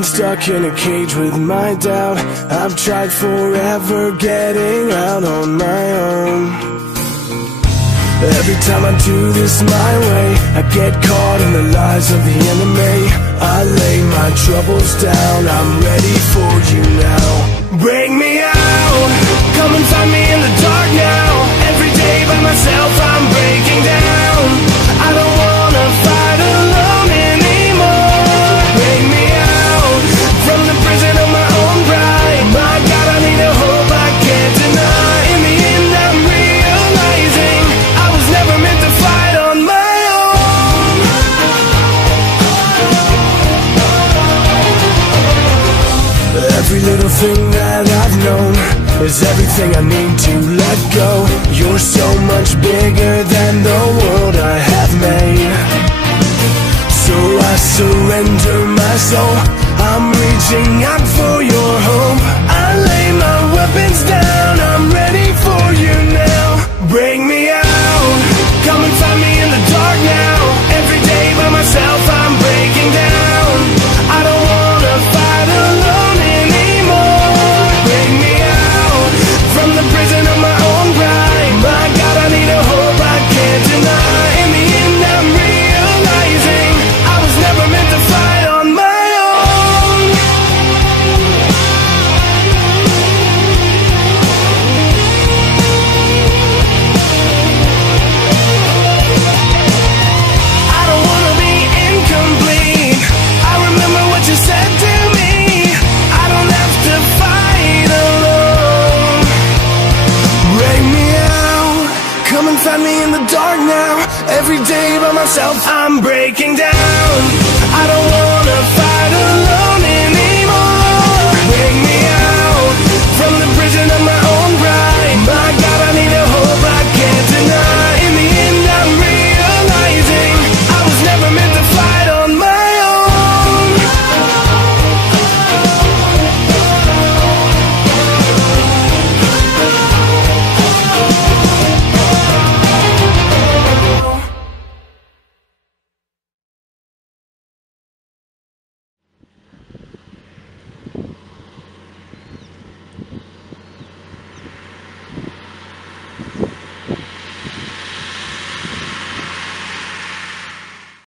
been stuck in a cage with my doubt. I've tried forever getting out on my own. Every time I do this my way, I get caught in the lies of the enemy. I lay my troubles down, I'm ready for you now. Bring me out, come and find me in the dark now. Every day by myself I'm breaking down. I don't wanna fight alone anymore. Bring me out, from the prison of my own pride. My God, I need a hope I can't deny. In the end I'm realizing I was never meant to fight on my own. Every little thing that I've known is everything I need to let go. You're so much bigger than the world I have made. So I surrender my soul, I'm reaching out for your hope. I lay my weapons down, I'm ready for you now. Bring me out, come and find me in the dark now. Every day by myself I'm breaking down. I don't wanna fight alone anymore. Bring me out, from the prison of my own pride. My God, I need a hope I can't deny. In the end I'm realizing I was never meant to fight on my own. I don't wanna be incomplete. I remember what you said to me. I don't have to fight alone. Bring me out, come and find me in the dark now. Every day by myself I'm breaking down. I don't wanna fight alone.